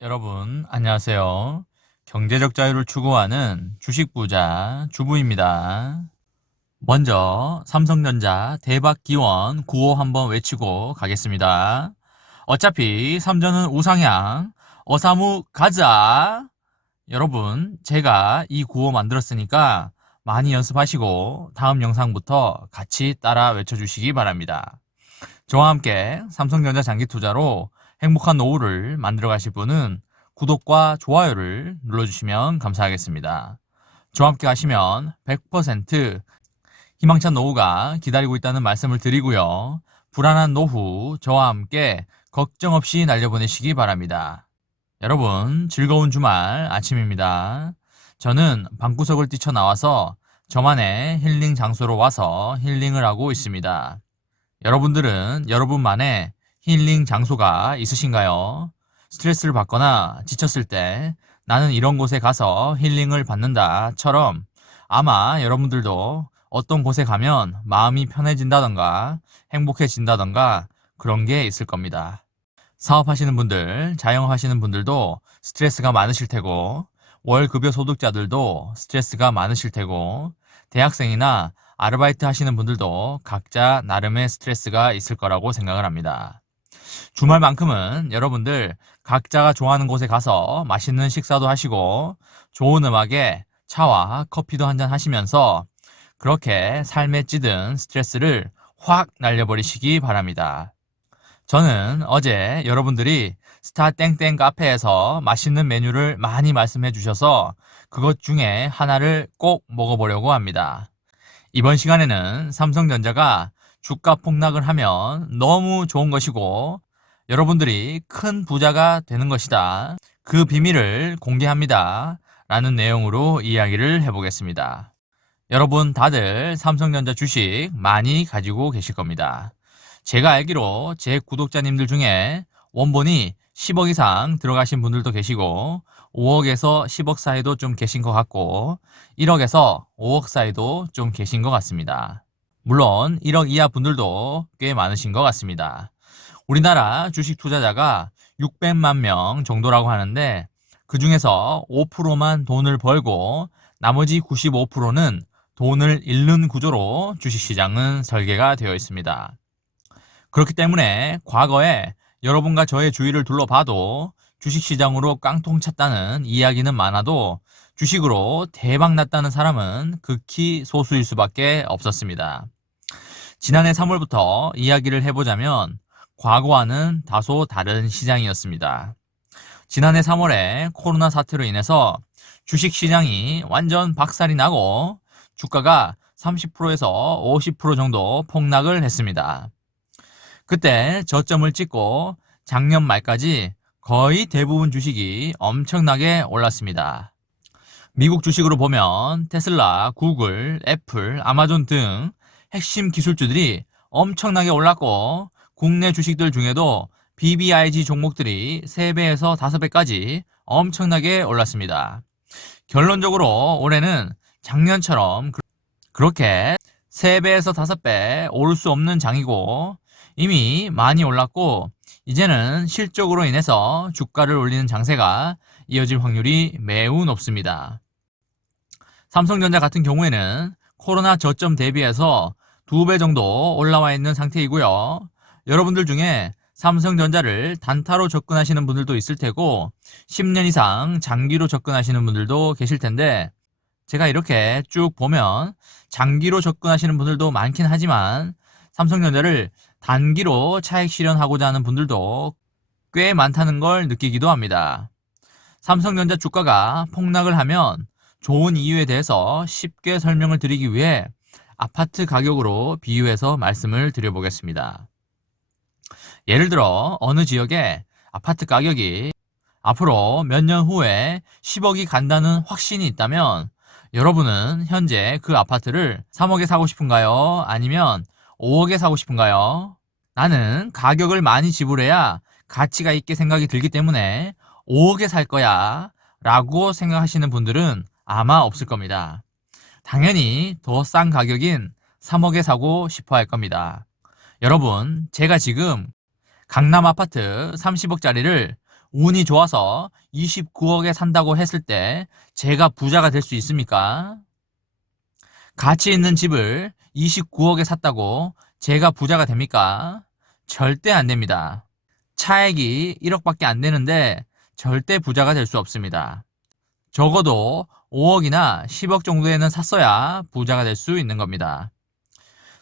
여러분, 안녕하세요. 경제적 자유를 추구하는 주식 부자 주부입니다. 먼저 삼성전자 대박 기원 구호 한번 외치고 가겠습니다. 어차피 삼전은 우상향, 어사무 가자. 여러분, 제가 이 구호 만들었으니까 많이 연습하시고 다음 영상부터 같이 따라 외쳐주시기 바랍니다. 저와 함께 삼성전자 장기 투자로 행복한 노후를 만들어 가실 분은 구독과 좋아요를 눌러주시면 감사하겠습니다. 저와 함께 하시면 100% 희망찬 노후가 기다리고 있다는 말씀을 드리고요. 불안한 노후 저와 함께 걱정 없이 날려보내시기 바랍니다. 여러분, 즐거운 주말 아침입니다. 저는 방구석을 뛰쳐나와서 저만의 힐링 장소로 와서 힐링을 하고 있습니다. 여러분들은 여러분만의 힐링 장소가 있으신가요? 스트레스를 받거나 지쳤을 때 나는 이런 곳에 가서 힐링을 받는다처럼 아마 여러분들도 어떤 곳에 가면 마음이 편해진다던가 행복해진다던가 그런 게 있을 겁니다. 사업하시는 분들, 자영업하시는 분들도 스트레스가 많으실 테고 월급여 소득자들도 스트레스가 많으실 테고 대학생이나 아르바이트 하시는 분들도 각자 나름의 스트레스가 있을 거라고 생각을 합니다. 주말만큼은 여러분들 각자가 좋아하는 곳에 가서 맛있는 식사도 하시고 좋은 음악에 차와 커피도 한잔 하시면서 그렇게 삶에 찌든 스트레스를 확 날려버리시기 바랍니다. 저는 어제 여러분들이 스타 땡땡 카페에서 맛있는 메뉴를 많이 말씀해 주셔서 그것 중에 하나를 꼭 먹어보려고 합니다. 이번 시간에는 삼성전자가 주가 폭락을 하면 너무 좋은 것이고 여러분들이 큰 부자가 되는 것이다. 그 비밀을 공개합니다. 라는 내용으로 이야기를 해보겠습니다. 여러분 다들 삼성전자 주식 많이 가지고 계실 겁니다. 제가 알기로 제 구독자님들 중에 원본이 10억 이상 들어가신 분들도 계시고 5억에서 10억 사이도 좀 계신 것 같고 1억에서 5억 사이도 좀 계신 것 같습니다. 물론 1억 이하 분들도 꽤 많으신 것 같습니다. 우리나라 주식 투자자가 600만 명 정도라고 하는데 그 중에서 5%만 돈을 벌고 나머지 95%는 돈을 잃는 구조로 주식시장은 설계가 되어 있습니다. 그렇기 때문에 과거에 여러분과 저의 주위를 둘러봐도 주식시장으로 깡통 찼다는 이야기는 많아도 주식으로 대박 났다는 사람은 극히 소수일 수밖에 없었습니다. 지난해 3월부터 이야기를 해보자면 과거와는 다소 다른 시장이었습니다. 지난해 3월에 코로나 사태로 인해서 주식시장이 완전 박살이 나고 주가가 30%에서 50% 정도 폭락을 했습니다. 그때 저점을 찍고 작년 말까지 거의 대부분 주식이 엄청나게 올랐습니다. 미국 주식으로 보면 테슬라, 구글, 애플, 아마존 등 핵심 기술주들이 엄청나게 올랐고 국내 주식들 중에도 BBIG 종목들이 3배에서 5배까지 엄청나게 올랐습니다. 결론적으로 올해는 작년처럼 그렇게 3배에서 5배 오를 수 없는 장이고 이미 많이 올랐고 이제는 실적으로 인해서 주가를 올리는 장세가 이어질 확률이 매우 높습니다. 삼성전자 같은 경우에는 코로나 저점 대비해서 2배 정도 올라와 있는 상태이고요. 여러분들 중에 삼성전자를 단타로 접근하시는 분들도 있을 테고 10년 이상 장기로 접근하시는 분들도 계실 텐데 제가 이렇게 쭉 보면 장기로 접근하시는 분들도 많긴 하지만 삼성전자를 단기로 차익 실현하고자 하는 분들도 꽤 많다는 걸 느끼기도 합니다. 삼성전자 주가가 폭락을 하면 좋은 이유에 대해서 쉽게 설명을 드리기 위해 아파트 가격으로 비유해서 말씀을 드려보겠습니다. 예를 들어 어느 지역에 아파트 가격이 앞으로 몇 년 후에 10억이 간다는 확신이 있다면 여러분은 현재 그 아파트를 3억에 사고 싶은가요? 아니면 5억에 사고 싶은가요? 나는 가격을 많이 지불해야 가치가 있게 생각이 들기 때문에 5억에 살 거야 라고 생각하시는 분들은 아마 없을 겁니다. 당연히 더 싼 가격인 3억에 사고 싶어 할 겁니다. 여러분, 제가 지금 강남 아파트 30억짜리를 운이 좋아서 29억에 산다고 했을 때 제가 부자가 될 수 있습니까? 가치 있는 집을 29억에 샀다고 제가 부자가 됩니까? 절대 안 됩니다. 차액이 1억밖에 안 되는데 절대 부자가 될 수 없습니다. 적어도 5억이나 10억 정도에는 샀어야 부자가 될 수 있는 겁니다.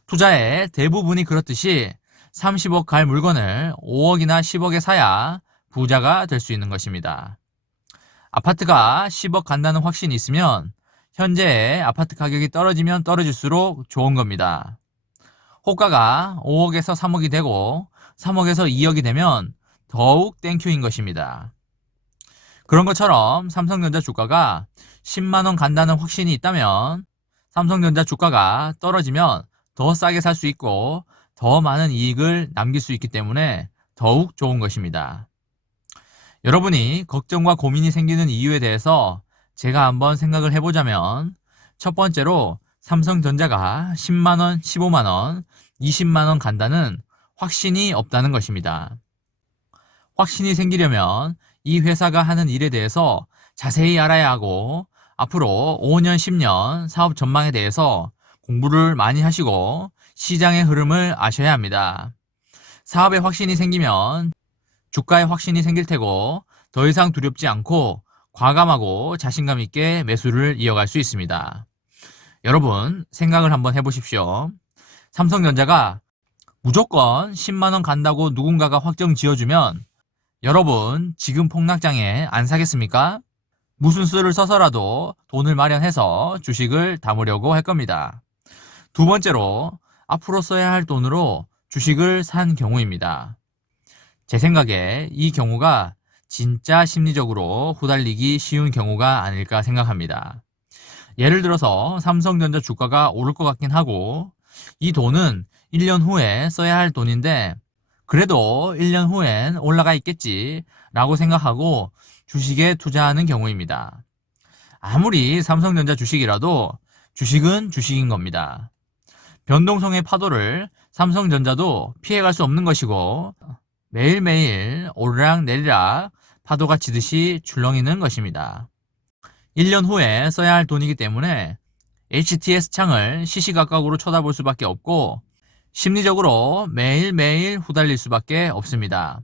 투자의 대부분이 그렇듯이 30억 갈 물건을 5억이나 10억에 사야 부자가 될 수 있는 것입니다. 아파트가 10억 간다는 확신이 있으면 현재의 아파트 가격이 떨어지면 떨어질수록 좋은 겁니다. 호가가 5억에서 3억이 되고 3억에서 2억이 되면 더욱 땡큐인 것입니다. 그런 것처럼 삼성전자 주가가 10만원 간다는 확신이 있다면 삼성전자 주가가 떨어지면 더 싸게 살 수 있고 더 많은 이익을 남길 수 있기 때문에 더욱 좋은 것입니다. 여러분이 걱정과 고민이 생기는 이유에 대해서 제가 한번 생각을 해보자면 첫 번째로 삼성전자가 10만원, 15만원, 20만원 간다는 확신이 없다는 것입니다. 확신이 생기려면 이 회사가 하는 일에 대해서 자세히 알아야 하고 앞으로 5년, 10년 사업 전망에 대해서 공부를 많이 하시고 시장의 흐름을 아셔야 합니다. 사업에 확신이 생기면 주가에 확신이 생길 테고 더 이상 두렵지 않고 과감하고 자신감 있게 매수를 이어갈 수 있습니다. 여러분 생각을 한번 해보십시오. 삼성전자가 무조건 10만원 간다고 누군가가 확정 지어주면 여러분 지금 폭락장에 안 사겠습니까? 무슨 수를 써서라도 돈을 마련해서 주식을 담으려고 할 겁니다. 두 번째로 앞으로 써야 할 돈으로 주식을 산 경우입니다. 제 생각에 이 경우가 진짜 심리적으로 후달리기 쉬운 경우가 아닐까 생각합니다. 예를 들어서 삼성전자 주가가 오를 것 같긴 하고 이 돈은 1년 후에 써야 할 돈인데 그래도 1년 후엔 올라가 있겠지 라고 생각하고 주식에 투자하는 경우입니다. 아무리 삼성전자 주식이라도 주식은 주식인 겁니다. 변동성의 파도를 삼성전자도 피해갈 수 없는 것이고 매일매일 오르락 내리락 파도가 치듯이 출렁이는 것입니다. 1년 후에 써야 할 돈이기 때문에 HTS 창을 시시각각으로 쳐다볼 수밖에 없고 심리적으로 매일매일 후달릴 수밖에 없습니다.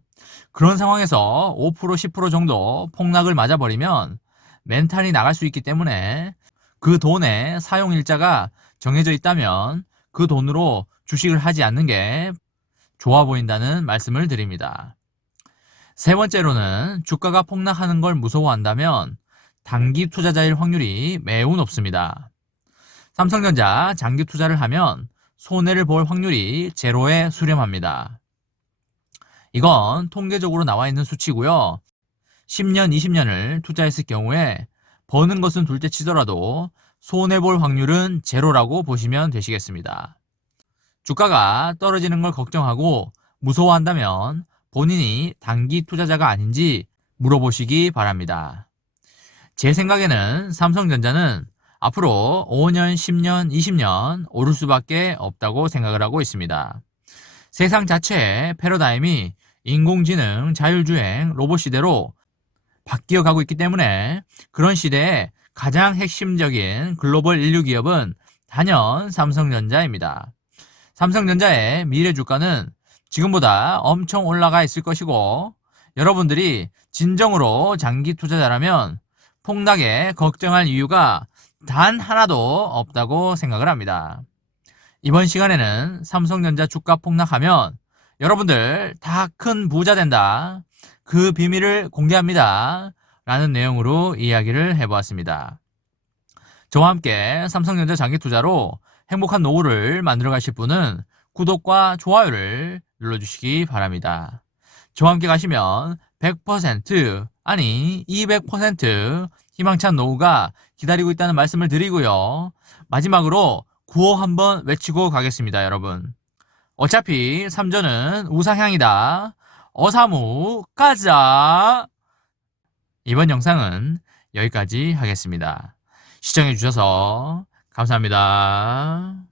그런 상황에서 5%, 10% 정도 폭락을 맞아버리면 멘탈이 나갈 수 있기 때문에 그 돈의 사용일자가 정해져 있다면 그 돈으로 주식을 하지 않는 게 좋아 보인다는 말씀을 드립니다. 세 번째로는 주가가 폭락하는 걸 무서워한다면 단기 투자자일 확률이 매우 높습니다. 삼성전자 장기 투자를 하면 손해를 볼 확률이 제로에 수렴합니다. 이건 통계적으로 나와 있는 수치고요. 10년, 20년을 투자했을 경우에 버는 것은 둘째 치더라도 손해볼 확률은 제로라고 보시면 되시겠습니다. 주가가 떨어지는 걸 걱정하고 무서워한다면 본인이 단기 투자자가 아닌지 물어보시기 바랍니다. 제 생각에는 삼성전자는 앞으로 5년, 10년, 20년 오를 수밖에 없다고 생각을 하고 있습니다. 세상 자체의 패러다임이 인공지능, 자율주행, 로봇 시대로 바뀌어 가고 있기 때문에 그런 시대에 가장 핵심적인 글로벌 인류 기업은 단연 삼성전자입니다. 삼성전자의 미래 주가는 지금보다 엄청 올라가 있을 것이고 여러분들이 진정으로 장기 투자자라면 폭락에 걱정할 이유가 단 하나도 없다고 생각을 합니다. 이번 시간에는 삼성전자 주가 폭락하면 여러분들 다 큰 부자 된다. 그 비밀을 공개합니다. 라는 내용으로 이야기를 해보았습니다. 저와 함께 삼성전자 장기 투자로 행복한 노후를 만들어 가실 분은 구독과 좋아요를 눌러주시기 바랍니다. 저와 함께 가시면 100% 아니 200% 희망찬 노후가 기다리고 있다는 말씀을 드리고요. 마지막으로 구호 한번 외치고 가겠습니다, 여러분. 어차피 삼전은 우상향이다. 어사무 가자. 이번 영상은 여기까지 하겠습니다. 시청해주셔서 감사합니다.